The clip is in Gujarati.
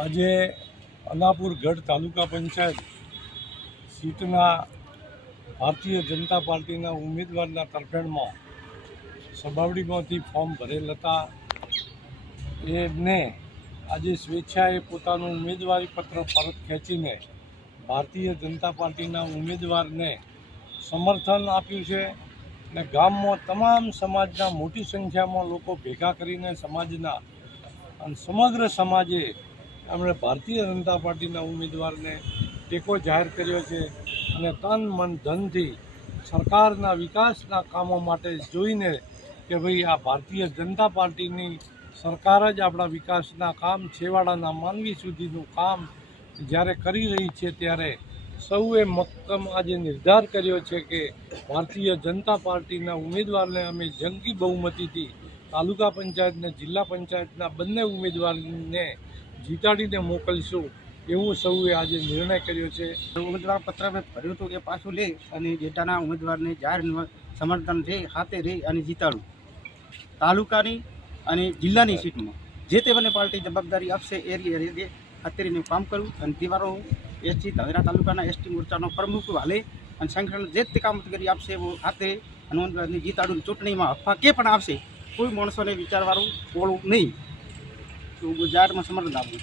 આજે અનાપુર ગઢ તાલુકા પંચાયત સીટના ભારતીય જનતા પાર્ટીના ઉમેદવારના તરફેણમાં સભાવડીમાંથી ફોર્મ ભરેલ હતા. એમને આજે સ્વેચ્છાએ પોતાનું ઉમેદવારી પત્ર પરત ખેંચીને ભારતીય જનતા પાર્ટીના ઉમેદવારને સમર્થન આપ્યું છે. અને ગામમાં તમામ સમાજના મોટી સંખ્યામાં લોકો ભેગા કરીને સમાજના અને સમગ્ર સમાજે એમણે ભારતીય જનતા પાર્ટીના ઉમેદવારને ટેકો જાહેર કર્યો છે. અને તન મન ધનથી સરકારના વિકાસના કામો માટે જોઈને કે ભાઈ આ ભારતીય જનતા પાર્ટીની સરકાર જ આપણા વિકાસના કામ, છેવાડાના માનવી સુધીનું કામ જ્યારે કરી રહી છે, ત્યારે સૌએ મક્કમ આજે નિર્ધાર કર્યો છે કે ભારતીય જનતા પાર્ટીના ઉમેદવારને અમે જંગી બહુમતીથી તાલુકા પંચાયત અને જિલ્લા પંચાયતના બંને ઉમેદવારને જીતાડીને મોકલશું, એવું સૌએ આજે નિર્ણય કર્યો છે. ઉમેદવાર પત્ર મેં ભર્યું હતું એ પાછું લે અને ડેટાના ઉમેદવારને જાહેર સમર્થન રહી હાથે રહી અને જીતાડું. તાલુકાની અને જિલ્લાની સીટમાં જે તે મને પાર્ટી જવાબદારી આપશે એ રીતે અત્યારે કામ કરું. અને તહેવારો એસટી ધાનેરા તાલુકાના એસટી મોરચાનો પ્રમુખ હાલે અને સંગઠન જે તે કામગીરી આપશે એવું હાથે અને ઉમેદવારની જીતાડું. ચૂંટણીમાં હફા કે પણ આવશે કોઈ માણસોને વિચારવાળું બોલવું નહીં, તો જાહેરમાં સમર્થન આપવું.